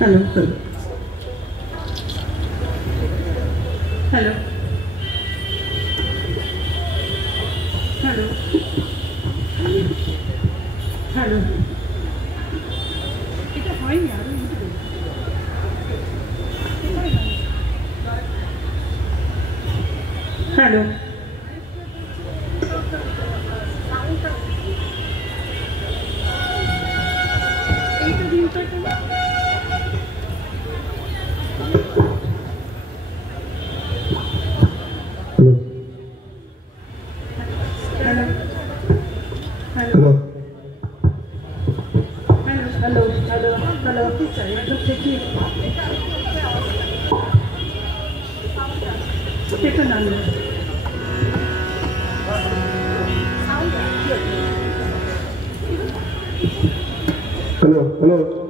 Hello, hello. Hello. Hello. Hello. এটা হয়নি আরো হ্যালো এইটা দিন তো Hello. Hello. Hello. Take a number. Hello.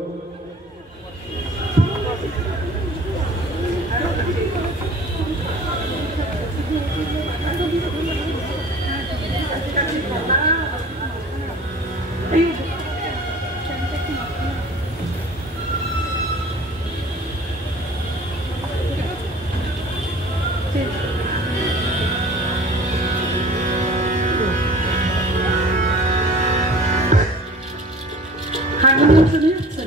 Harmonium শুনে যাচ্ছে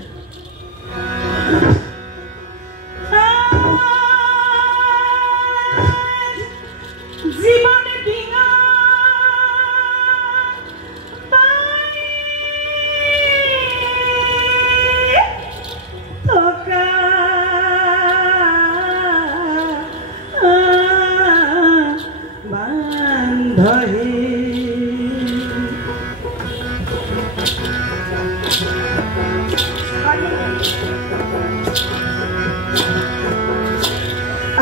জীবনে ডিঙা তোকা বান্ধে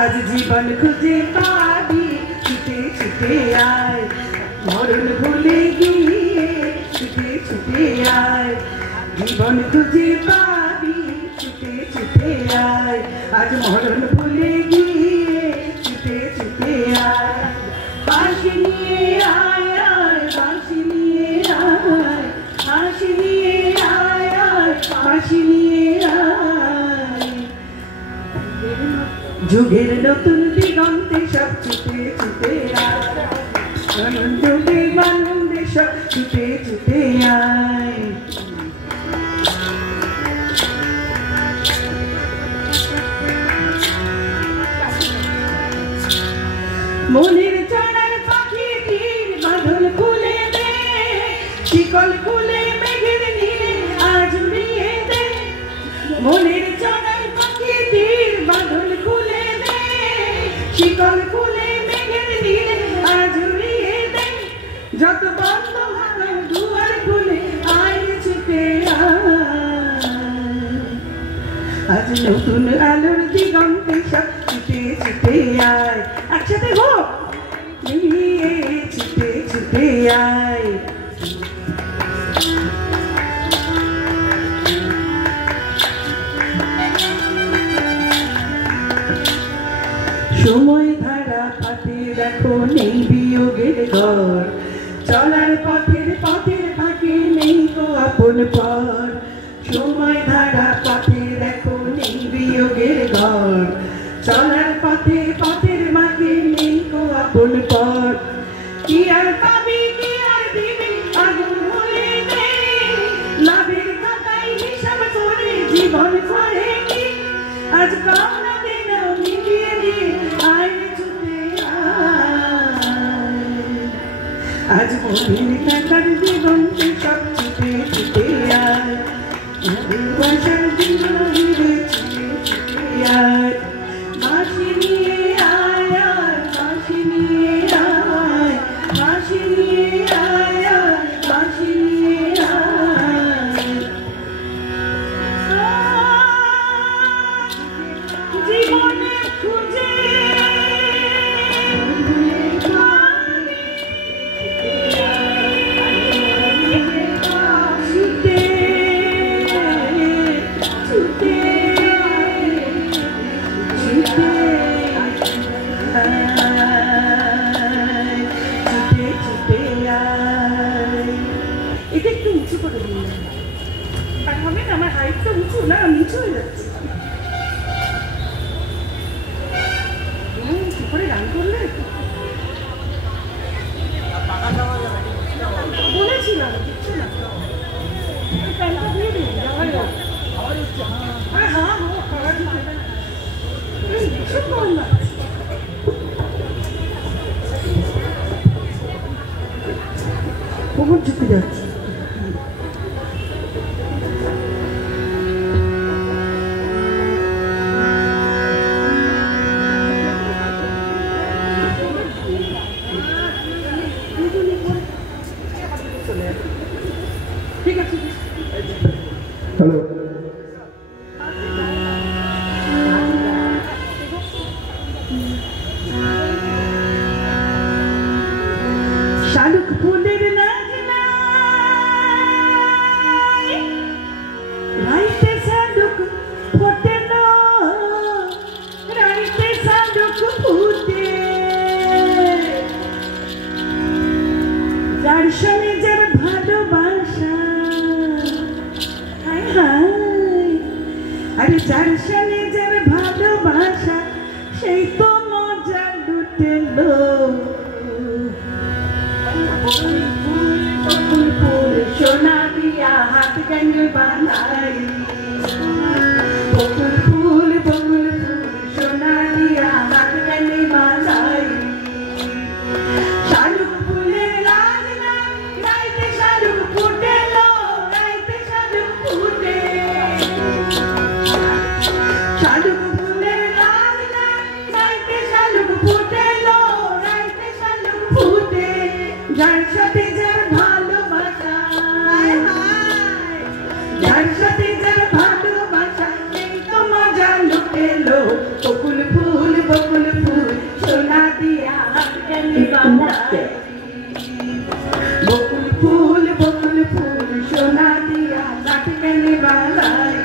आज जीवन खुजे पाबी छुटे छुटे आए मरण भूले गिए छुटे छुटे आए जीवन खुजे पाबी छुटे छुटे आए आज मरण भूले गिए छुटे छुटे आए बांशी निये आए बांशी निये आए बांशी निये आए बांशी निये आए যুগের নতুন দিগন্তে সব ছুটে ছুটে আয় আনন্দে আনন্দে সব ছুটে ছুটে আয় মনের চড়ার পাখিটির বাঁধন খুলে দে শিকল খুলে মেঘের নীলে আজ উড়িয়ে দে মনের চড়ার পাখিটির বাঁধন খুলে দে শিকল খুলে মেঘের নীলে আজ উড়িয়ে দে যত বন্ধ ভাঙা দুয়ার খুলে আয় ছুটে আজ নতুন আলোর দিগন্তে সব ছুটে ছুটে আয় একসাথে হোক নিয়ে ছুটে ছুটে আয় সময় ধারা পাতে দেখো নেই বিয়োগের ঘর চলার পথের ফাঁকে নেই তো আপন পর সময় ধারা পাতে দেখো নেই বিয়োগের ঘর চলার পথের ফাঁকে নেই তো আপন পর কি আর পাবি কি আর দিবি আগুন ভুলে দে লাভের খাতায় হিসাব করে জীবন করে কি আজ কামনা দিন মিলিয়ে দিয়ে আয় ছুটে আজ মনের টাকার দিগন্তে সব ছুটে ছুটে আয় ভালোবাসার দিগন্তে ছুটে ছুটে আয় বাঁশি নিয়ে আয় বাঁশি নিয়ে আয় বাঁশি নিয়ে আয় বাঁশি নিয়ে আয় জীবনে খুঁজে এটা একটু উঁচু করে দিন আর হবে না আমার হাইটটা উঁচু না নিচু হয়ে যাচ্ছে কখন যেতে যাচ্ছে ঠিক আছে হ্যালো শালুক ফুলের রাইতে শালুক ফোটে না রাইতে শালুক ফুটে যার সঙ্গে যার ভালোবাসা হায় হায় আরে যার সঙ্গে যার ভালোবাসা সেই তো মজা লুটেলো সোনা দিয়া হাত গঙ্গে বাঁধাই বকুল ফুল সোনা দিয়া হাত গঙ্গে বাঁধাই শালুক ফুলের লাল নাই রাইতে শালুক ফুটে লো রাইতে শালুক ফুটে শালুক ফুলের লাল নাই রাইতে শালুক ফুটে লো রাইতে শালুক ফুটে যার সাথে যার ভালোবাসা যার সাথে যার ভালোবাসা এই তো মজা লুটেলো বকুল ফুল সোনা দিয়া হাত গঙ্গে বাঁধাই বকুল ফুল সোনা দিয়া হাত গঙ্গে বাঁধাই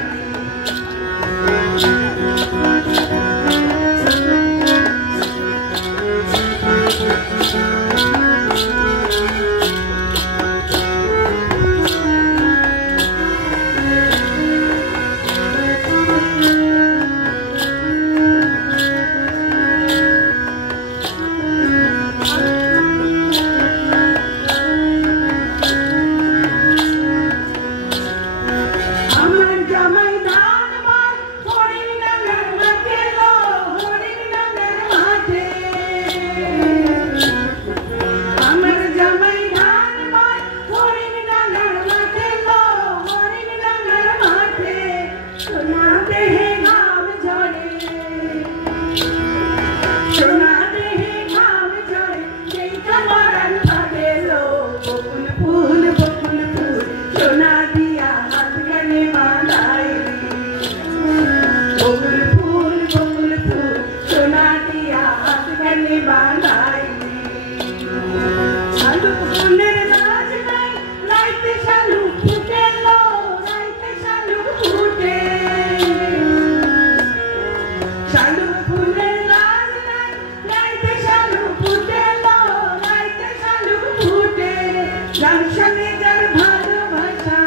যার সঙ্গে যার ভালোবাসা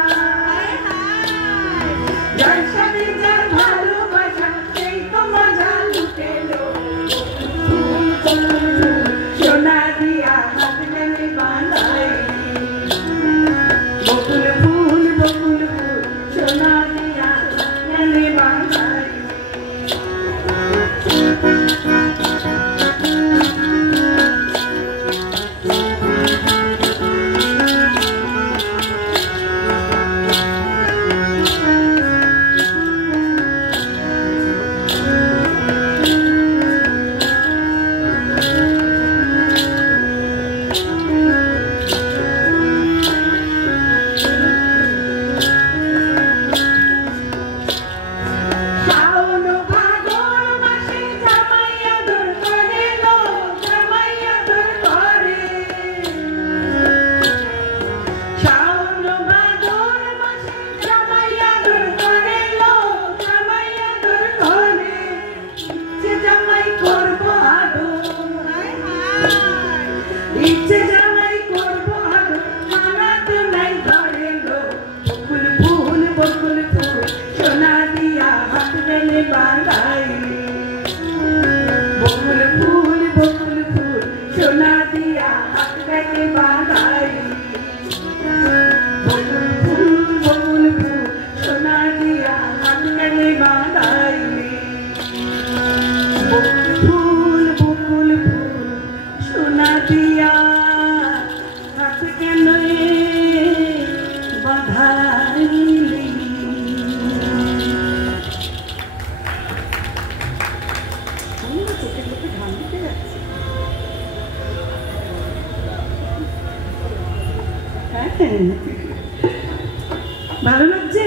ভালো লাগছে?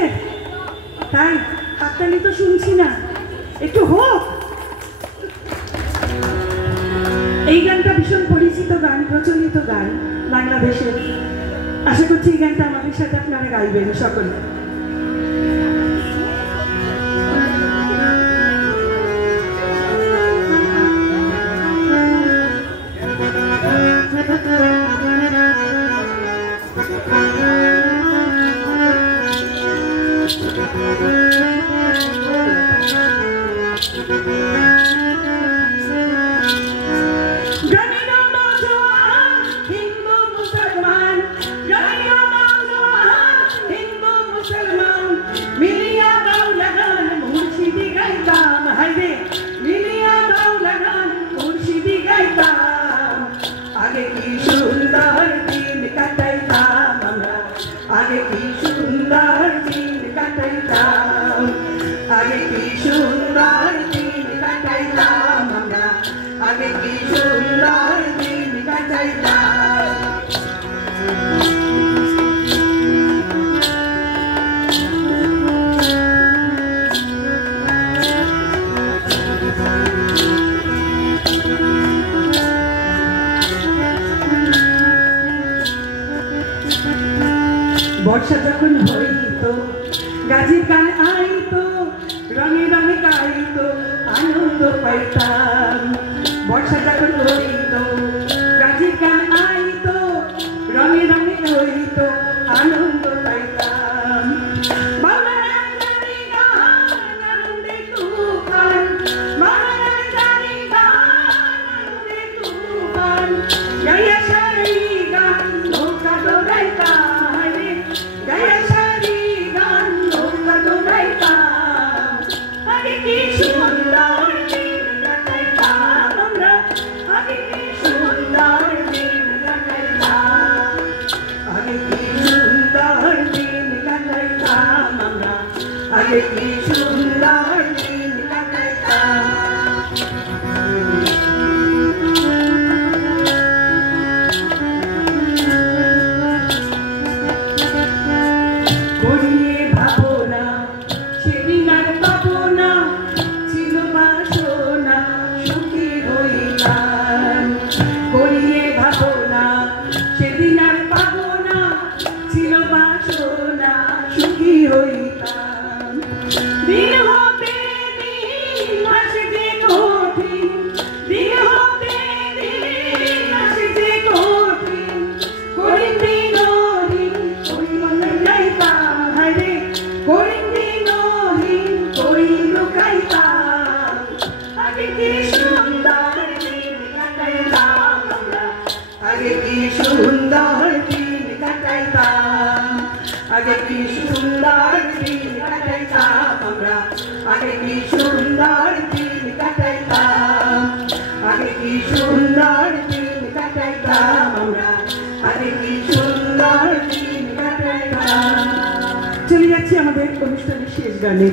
তাই হাততালি তো শুনছি না, একটু হোক। এই গানটা ভীষণ পরিচিত গান, প্রচলিত গান বাংলাদেশের। আশা করছি এই গানটা আমাদের সাথে আপনারা গাইবেন সকলে। আগে কি সুন্দর দিন কাটাইতাম আমরা, আগে কি সুন্দর দিন কাটাইতাম, আগে কি সুন্দর দিন কাটাইতাম আমরা, আগে কি সুন্দর দিন কাটাইতাম। বর্ষা যখন হইতো গাজীর গান আইতো, রঙে রঙে গাইতো আনন্দ পাইতাম। বর্ষা যখন হইতো গাজীর গান আইতো, রঙে রঙে হইতো আনন্দ পাইতাম। আগে কি সুন্দর দিন কাটাইতাম। করিয়ে ভাবনা সেদিন আর পাবো না, ছিল বাসনা সুখী হইতাম। করিয়ে ভাবনা সেদিন আর পাবো না, ছিল বাসনা সুখী হইতাম। দিন হতে দিন আসতে কঠিন, দিন হতে দিন আসতে কঠিন, করিন দিনহীন কই মনে যাইতাম হারে, করিন দিনহীন কই লুকাইতাম। আগে কি সুন্দর দিন কাটাইতাম আমরা, আগে কি সুন্দর দিন কাটাইতাম, আগে কি সুন্দর দিন কাটাইতাম আমরা, আগে কি সুন্দর দিন কাটাইতাম, আগে কি সুন্দর দিন কাটাইতাম আমরা, আগে কি সুন্দর দিন কাটাইতাম। চলে যাচ্ছি আমাদের অনুষ্ঠানের শেষ গানে।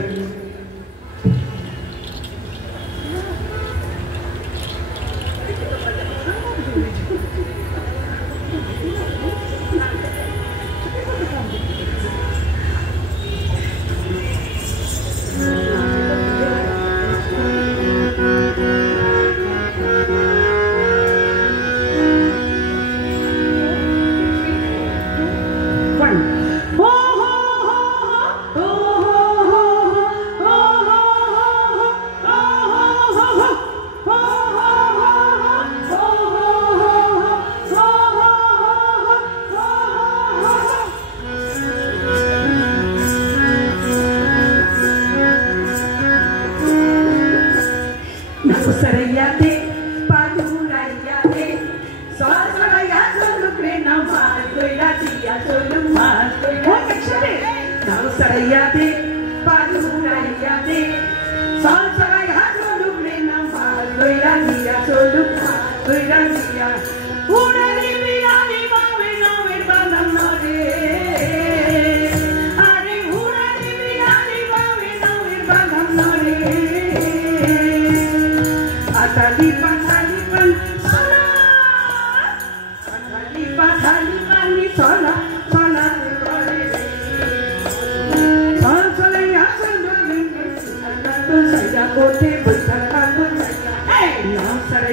Sarayate, Padurayate, Saraya Solukre Namas, Goyatia Solumas, Sarayate, Padurayate, Saraya Solukre Namas, Goyatia Solumas, Goyatia, Urani Miani Mavina Virbanamare, Ari Urani Miani Mavina Virbanamare. Talipan, talipan, sola. Talipan, talipan, sola, sola.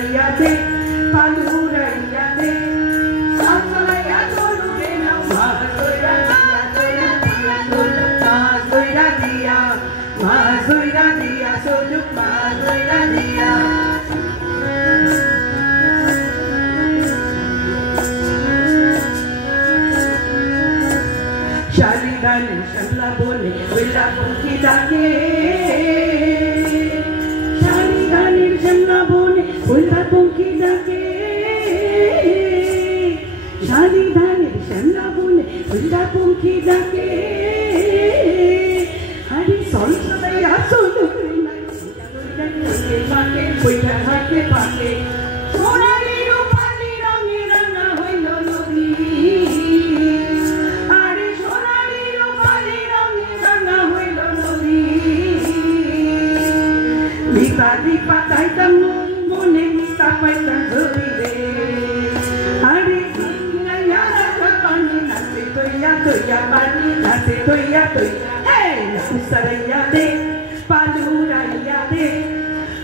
চলাইয়া দে পালুরাইয়া দে সাত চলাইয়া চলুকে না মাছ ধইরা দিয়া মাছ ধইরা দিয়া চলুক মাছ ধইরা দিয়া শালি গানে শালা বলে ওইলা পঙ্খি ডাকে শালি গানের শালা বলে ওইলা পঙ্খি ডাকে শালি গানের শালা বলে ওইলা পঙ্খি ডাকে হারি সল সদাইয়া চলু পাকে ওইটা থাকে পাকে সোনালি রূপালি রঙে রাঙা হইল নদী Di patai tamun mone tapai tanzuri re hari naya kapani nase toya hey usaraya de paluraya de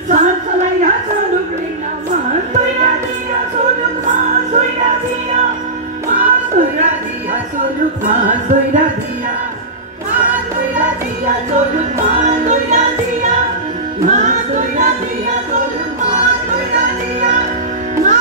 sansalaya solugina ma toya dia solug ma soya dia ma soya dia solug ma soya dia ma soya dia solug ma soya dia ma soya dia solug ma soya dia ma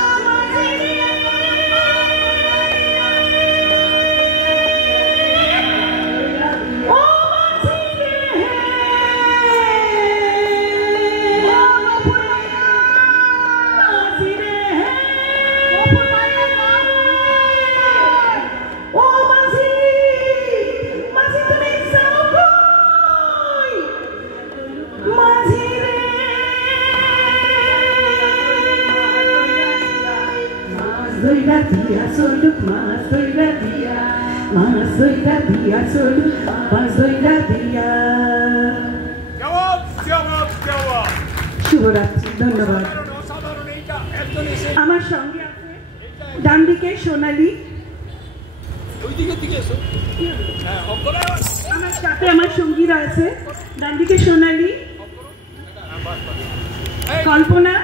Soira dia soluk mas soira dia soluk mas soira dia jawab শুভরাত্রি ধন্যবাদ আমার সঙ্গে আছে ডান দিকে সোনালী ওই দিকে এসো হ্যাঁ আমার সাথে আমার সঙ্গীরা আছে ডান দিকে সোনালী কল্পনা